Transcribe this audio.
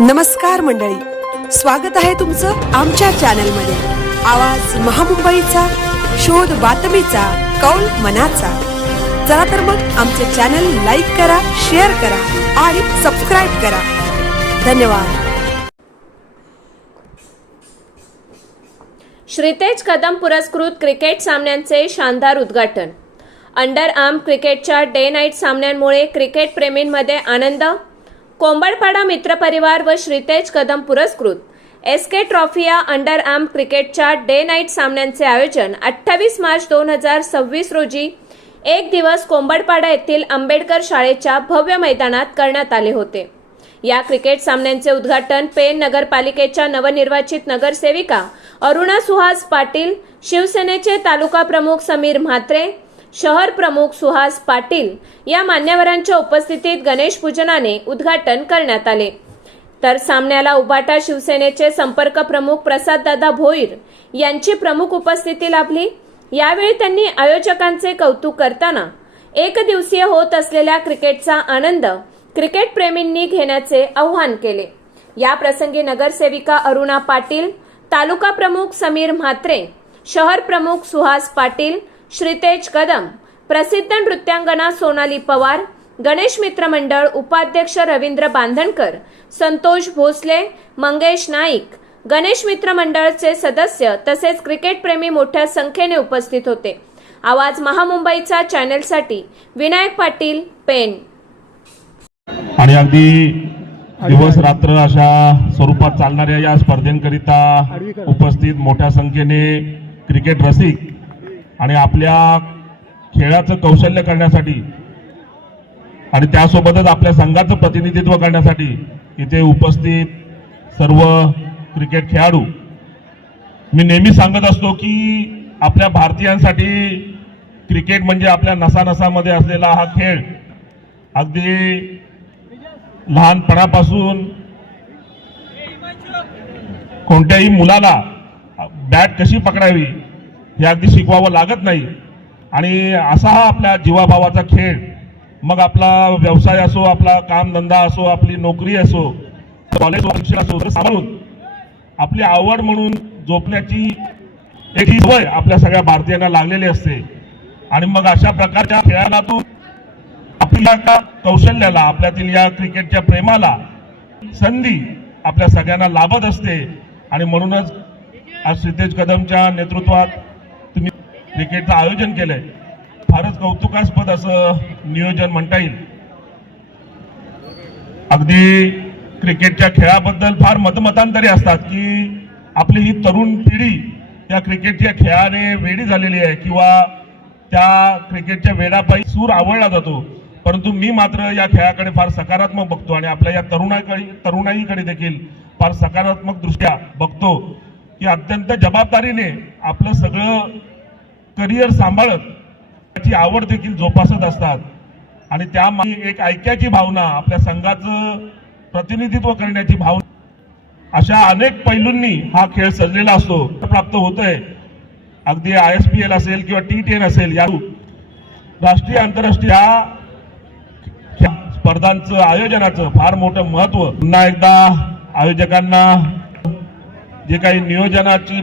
नमस्कार मंडळी, स्वागत आहे तुमचं आमच्या चॅनलमध्ये। आवाज महामुंबईचा, शोध बातमीचा, कौल मनाचा। चला तर मग आमचे चॅनल लाईक करा, शेअर करा आणि सबस्क्राइब करा। धन्यवाद। श्रीतेज कदम पुरस्कृत क्रिकेट सामन्यांचे शानदार उद्घाटन। अंडर आर्म क्रिकेटच्या डे नाईट सामन्यांमुळे क्रिकेट प्रेमींमध्ये आनंद। कोंबडपाडा मित्रपरिवार व श्रीतेज कदम पुरस्कृत एसके ट्रॉफी या अंडर आर्म क्रिकेटच्या डे नाईट सामन्यांचे आयोजन 28 मार्च 2026 रोजी एक दिवस कोंबडपाडा येथील आंबेडकर शाळेच्या भव्य मैदानात करण्यात आले होते। या क्रिकेट सामन्यांचे उद्घाटन पेण नगरपालिकेच्या नवनिर्वाचित नगरसेविका अरुणा सुहास पाटील, शिवसेनेचे तालुका प्रमुख समीर म्हात्रे, शहर प्रमुख सुहास पाटील या मान्यवरांच्या उपस्थितीत गणेश पूजनाने उद्घाटन करण्यात आले। तर सामन्याला उबाटा शिवसेनेचे संपर्क प्रमुख प्रसाददादा भोईर यांची प्रमुख उपस्थिती लाभली। यावेळी त्यांनी आयोजकांचे कौतुक करताना एक दिवसीय होत असलेल्या क्रिकेटचा आनंद क्रिकेट प्रेमींनी घेण्याचे आवाहन केले। या प्रसंगी नगरसेविका अरुणा पाटील, तालुका प्रमुख समीर म्हात्रे, शहर प्रमुख सुहास पाटील, श्रीतेज कदम, प्रसिद्ध नृत्यांगना सोनाली पवार, गणेश मित्र मंडळ उपाध्यक्ष रवींद्र बांधणकर, संतोष भोसले, मंगेश नाईक, गणेश मित्र मंडळचे सदस्य तसेच क्रिकेट प्रेमी मोठ्या संख्येने उपस्थित होते। आवाज महामुंबईचा चॅनलसाठी विनायक पाटील, पेण। आणि अगदी दिवस रात्र अशा स्वरूपात चालणाऱ्या या स्पर्धेकरिता उपस्थित मोठ्या संख्येने क्रिकेट रसिक आणि आपल्या खेळाचं कौशल्य करण्यासाठी आणि त्यासोबतच आपल्या संघाचं प्रतिनिधित्व करण्यासाठी इथे उपस्थित सर्व क्रिकेट खेळाडू, मी नेहमी सांगत असतो की आपल्या भारतीयांसाठी क्रिकेट म्हणजे आपल्या नसानसामध्ये असलेला हा खेळ। अगदी लहानपणापासून कोणत्याही मुलाला बॅट कशी पकडावी हे अगदी शिकवावं लागत नाही आणि असा हा आपल्या जीवाभावाचा खेळ, मग आपला व्यवसाय असो, आपला कामधंदा असो, आपली नोकरी असो, कॉलेज असो, सांभाळून आपली आवड म्हणून जोपण्याची एक सवय आपल्या सगळ्या भारतीयांना लागलेली असते। आणि मग अशा प्रकारच्या खेळातून आपल्या कौशल्याला, आपल्यातील या क्रिकेटच्या प्रेमाला संधी आपल्या सगळ्यांना लाभत असते। आणि म्हणूनच आज श्रीतेज कदमच्या नेतृत्वात तुम्ही क्रिकेटचं आयोजन केलंय, फारच कौतुकास्पद असं नियोजन म्हणता येईल। अगदी क्रिकेटच्या खेळाबद्दल फार मतमतांतरे असतात की आपली ही तरुण पिढी या क्रिकेटच्या खेळाने वेडी झालेली आहे किंवा त्या क्रिकेटच्या वेडापायी सूर आवडला जातो, परंतु मी मात्र या खेळाकडे फार सकारात्मक बघतो आणि आपल्या या तरुणाईकडे देखील फार सकारात्मक दृष्ट्या बघतो की अत्यंत जबाबदारीने आपलं सगळं करिअर सांभाळत त्याची आवड देखील जोपासत असतात आणि त्यामागे एक ऐक्याची भावना, आपल्या संघाचं प्रतिनिधित्व करण्याची भावना, अशा अनेक पैलूंनी हा खेळ सजलेला असतो, प्राप्त होतोय। अगदी ISPL असेल किंवा T10 असेल, या राष्ट्रीय आंतरराष्ट्रीय स्पर्धांचं आयोजनाचं फार मोठं महत्व। पुन्हा एकदा आयोजकांना जे काही नियोजनाची